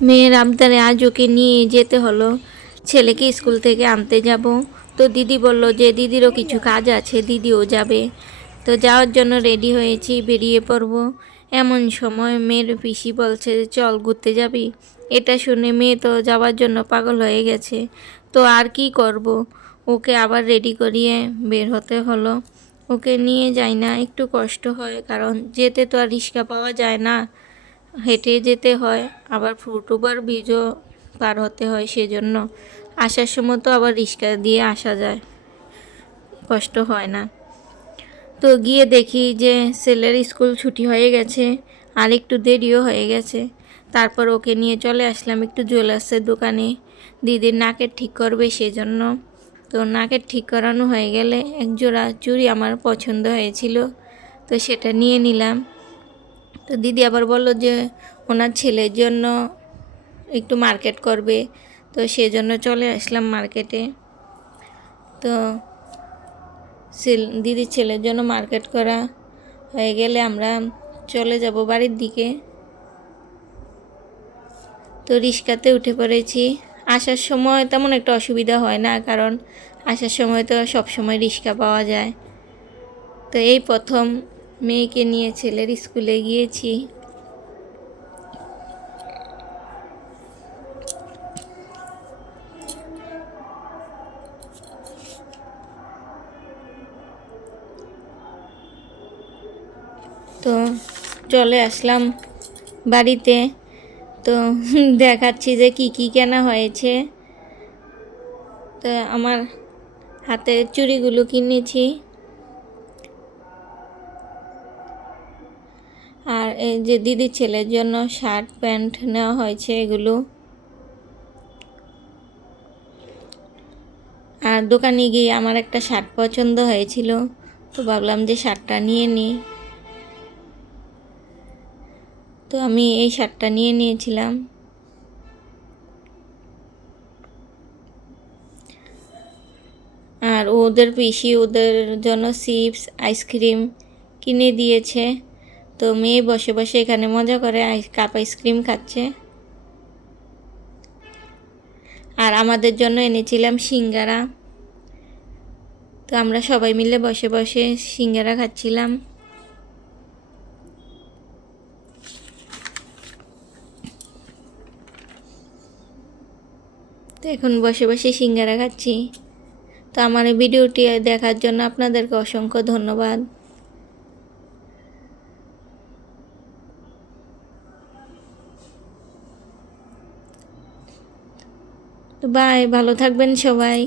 মেয়ের আবদারে আজ ওকে নিয়ে যেতে হলো। ছেলেকে স্কুল থেকে আনতে যাব। তো দিদি বলল যে দিদিরও কিছু কাজ আছে, দিদিও যাবে। তো যাওয়ার জন্য রেডি হয়েছি, বেরিয়ে পড়ব। এমন সময় মেয়ের পিসি বলছে চল ঘুরতে যাবি। এটা শুনে মেয়ে তো যাওয়ার জন্য পাগল হয়ে গেছে। তো আর কি করব, ওকে আবার রেডি করিয়ে বের হতে হলো। ওকে নিয়ে যাই না, একটু কষ্ট হয়, কারণ যেতে তো আর রিক্সা পাওয়া যায় না, হেঁটে যেতে হয়। আবার ফুটওভার ব্রিজও পার হতে হয়, সেজন্য আসার সময় তো আবার রিক্সা দিয়ে আসা যায়, কষ্ট হয় না। তো গিয়ে দেখি যে ছেলের স্কুল ছুটি হয়ে গেছে, আর একটু দেরিও হয়ে গেছে। তারপর ওকে নিয়ে চলে আসলাম একটু জুয়েলার্সের দোকানে, দিদির নাকের ঠিক করবে সেজন্য। তো নাকের ঠিক করানো হয়ে গেলে এক জোড়া চুড়ি আমার পছন্দ হয়েছিল, তো সেটা নিয়ে নিলাম। তো দিদি আবার বলল যে ওনার ছেলের জন্য একটু মার্কেট করবে, তো সেজন্য চলে আসলাম মার্কেটে। তো দিদির ছেলের জন্য মার্কেট করা হয়ে গেলে আমরা চলে যাব বাড়ির দিকে। তো রিক্সাতে উঠে পড়েছি। আসার সময় তেমন একটা অসুবিধা হয় না, কারণ আসার সময় তো সব সময় রিক্সা পাওয়া যায়। তো এই প্রথম মেয়েকে নিয়ে ছেলের স্কুলে গিয়েছি। তো চলে আসলাম বাড়িতে। তো দেখাচ্ছি যে কি কি কেনা হয়েছে। তো আমার হাতের চুড়িগুলো কিনেছি, আর এই যে দিদির ছেলের জন্য শার্ট প্যান্ট নেওয়া হয়েছে এগুলো। আর দোকানে গিয়ে আমার একটা শার্ট পছন্দ হয়েছিল, তো ভাবলাম যে শার্টটা নিয়ে নিই। তো আমি এই শার্টটা নিয়ে নিয়েছিলাম। আর ওদের পিসি ওদের জন্য চিপস আইসক্রিম কিনে দিয়েছে। তো মেয়ে বসে বসে এখানে মজা করে কাপ আইসক্রিম খাচ্ছে। আর আমাদের জন্য এনেছিলাম সিঙ্গারা। তো আমরা সবাই মিলে বসে বসে সিঙ্গারা খাচ্ছিলাম। তো এখন বসে বসে সিঙ্গারা খাচ্ছি। তো আমার এই ভিডিওটি দেখার জন্য আপনাদেরকে অসংখ্য ধন্যবাদ। তো বাই, ভালো থাকবেন সবাই।